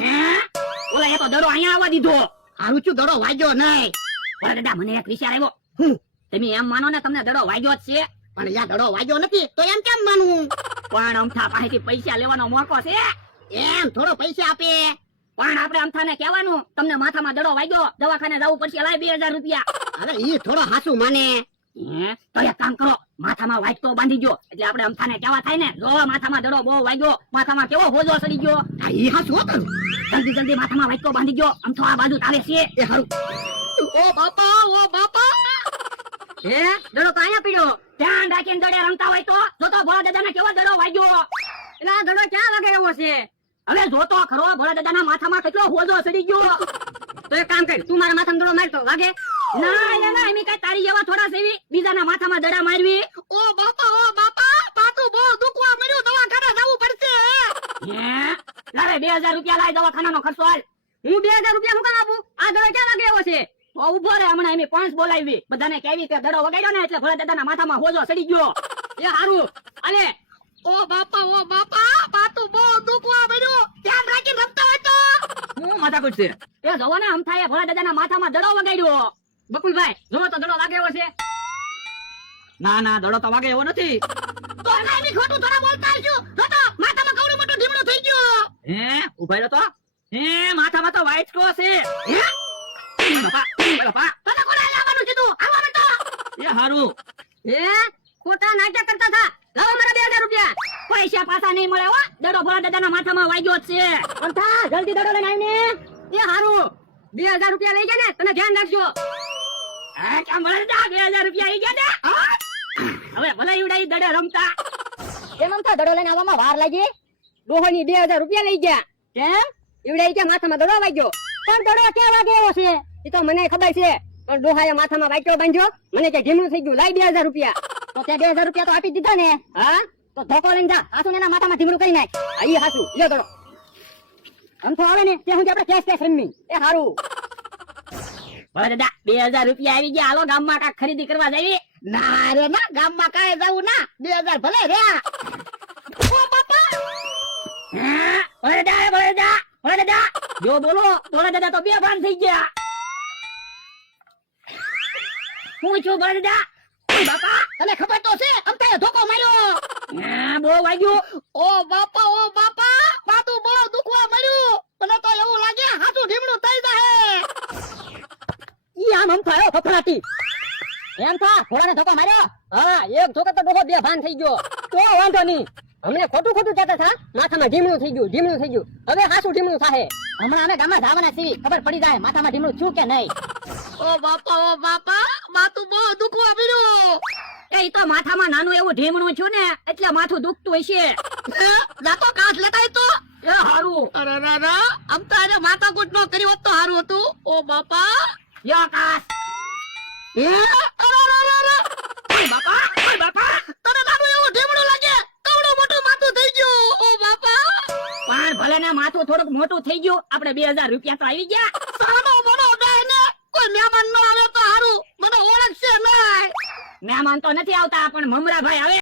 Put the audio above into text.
હે ઓલા એ તો દડો અહીંયા આવવા દીધો. હારું છું દડો વાગ્યો નહીં. ભોળા દાદા મને એક વિચાર આવ્યો. હું તમે એમ માનો ને તમને દડો વાગ્યો જ છે, પણ યા દડો વાગ્યો નથી તો એમ કેમ માનવું? પણ અમથા પાસેથી પૈસા લેવાનો મોકો છે. એમ થોડો પૈસા આપે. પણ આપણે અમથાને કહેવાનું તમને માથામાં દડો વાગ્યો, દવાખાને જવું પડશે, લાય 2000 રૂપિયા. અરે ઈ થોડો હાસુ માને. હે તો એક કામ કરો, માથામાં વાટકો બાંધી ગયો એટલે આપણે અમથાને કેવા થાય ને, જો માથામાં દડો બહુ વાગ્યો, માથામાં કેવો હોજો સડી ગયો. આ ઈ હાસુ હતું. જલ્દી જલ્દી માથામાં વાટકો બાંધી ગયો, અમથો આ બાજુ આવે છે. એ હારું. ઓ બાપા, ઓ બાપા. હે દડો તો અહીંયા પીડ્યો. ધ્યાન રાખીને દડે રમતા હોય તો જોતો ભોળા દાદાને કેવો દડો વાગ્યો. એટલે આ દડો ક્યાં વાગે એવો છે? હવે જોતો ખરો ભોળા દાદાના માથામાં કેટલો હોજો સડી ગયો. તો એક કામ કર, તું મારા માથામાં દડો મારતો વાગે. ના ના એમ કઈ તારી જેવા થોડા સેવી બીજાના માથામાં દડા મારવી. ઓ બાપા, પાતું બહુ દુખવા મળ્યું, દવાખાને જવું પડશે. હે લાવે 2000 રૂપિયા લાય, દવાખાનાનો ખર્ચો હાલ. હું 2000 રૂપિયા હું કામ આપું? આ દડો ક્યાં વાગે એવો છે? તો ઉભો રે, હમણાં એમ પાંચ બોલાવી બધાને કેવી તે દડો વગાડ્યો ને એટલે ભોળા દાદાના માથામાં હોજો સડી ગયો. એ હારું અલે. ઓ બાપા, પાતું બહુ દુખવા મળ્યું. ધ્યાન રાખીને રમતા હોય તો. હું માથાકૂટ છે એ જોવો ને, અમથાએ ભોળા દાદાના માથામાં દડો વગાડ્યો. બકુલભાઈ જોવો તો દડો વાગે એવો છે? ના ના દડો તો વાગે એવો નથી. તો એના એની ખોટું થોડા બોલતા આવજો. જો તો માથામાં કવડો મોટો ઢીમડો થઈ ગયો. હે ઉભા રહ્યો તો. હે માથામાં તો વાઇટકો છે. હે બાપા બાપા તને કોણે લાવવાનું કીધું? આવવાનું તો. એ હારું. હે ખોટા નાટક કરતા હતા. લાવો મારા 2000 રૂપિયા. પૈસા પાછા નહીં મળે હો, દડો ભોળા દાદાના માથામાં વાગ્યો જ છે. અંથા જલ્દી દડો લઈને આવીને. એ હારું 2000 રૂપિયા લઈ ગયા ને, તમે ધ્યાન રાખજો. હા કેમ ભલે 2000 રૂપિયા આવી ગયા ને. હવે ભલે ઈવડાઈ દડે રમતા. કેમ રમતા દડો લઈને આવવામાં વાર લાગી? ડોહોની 2000 રૂપિયા લઈ ગયા. કેમ ઈવડાઈ કે માથામાં દડો વાગ્યો? પણ દડો ક્યાં વાગે એવો છે એ તો મને ખબર છે, પણ ડોહાએ માથામાં વાગ્યો બાંધ્યો, મને કે ઢીમનું થઈ ગયું, લાઈ 2000 રૂપિયા. તો તે 2000 રૂપિયા તો આપી દીધા ને. હા તો ધોકો લઈને જા, હાસુ એના માથામાં ઢીમડું કરી નાખ. આ ઈ હાસુ લ્યો દડો. આમ તો આવે ને તે હું આપણે કેશ રમી. એ હારું ભલે દાદા 2000 રૂપિયા આવી ગયા, હાલો ગામમાં કાંઈક ખરીદી કરવા જઈએ. ના રે ના, ગામમાં કાંઈ જવું ના. 2000 ભલે રહ્યા. ઓ બાપા. હા ભલે દાદા જો બોલો ભોળા દાદા તો બેભાન થઈ ગયા. હું છું ભલે દાદા. બાપા તને ખબર તો છે અમથાએ ધોકો માર્યો. હા બહુ વાગ્યું. ઓ બાપા, પાતું બહુ દુખવા મળ્યું. મને તો એવું લાગે હાથું ઢીમડું થઈ જાહે. ઈ આમ થયો ફફડાટી. એમ થા ભોળાને ધોકો માર્યો. હા એક ધોકો તો ડોહો બેભાન થઈ ગયો. તો વાંધો નહીં, અમને ખોટું કહેતા હતા માથામાં ઢીમણું થઈ ગયું. હવે હાસું ઢીમણું થાહે. હમણાં અમે ગામમાં જવાના છીએ, ખબર પડી જાય માથામાં ઢીમણું છું કે નહીં. ઓ બાપા, માથું બહુ દુખવા મળ્યું. એ તો માથામાં નાનું એવું ઢીમણું છું ને એટલે માથું દુખતું હશે. જાતો કાચ લેતાય તો. એ હારું. અરે રા અમથાને માથાકૂટ નો કરી હોત તો હારું હતું. ઓ બાપા. યો કાસ. ઓય બાપા, તને નાનું એવું ઢીમડું લાગે, કવડું મોટું માથું થઈ ગયું. ઓ બાપા. પણ ભલે ને માથું થોડુંક મોટું થઈ ગયું, આપણે 2000 રૂપિયા તો આવી ગયા. સાનો મોનો ડાય ને કોઈ મહેમાન ન આવે તો હારું, મને ઓળખશે નહીં. મહેમાન તો નથી આવતા, પણ મમરાભાઈ આવે.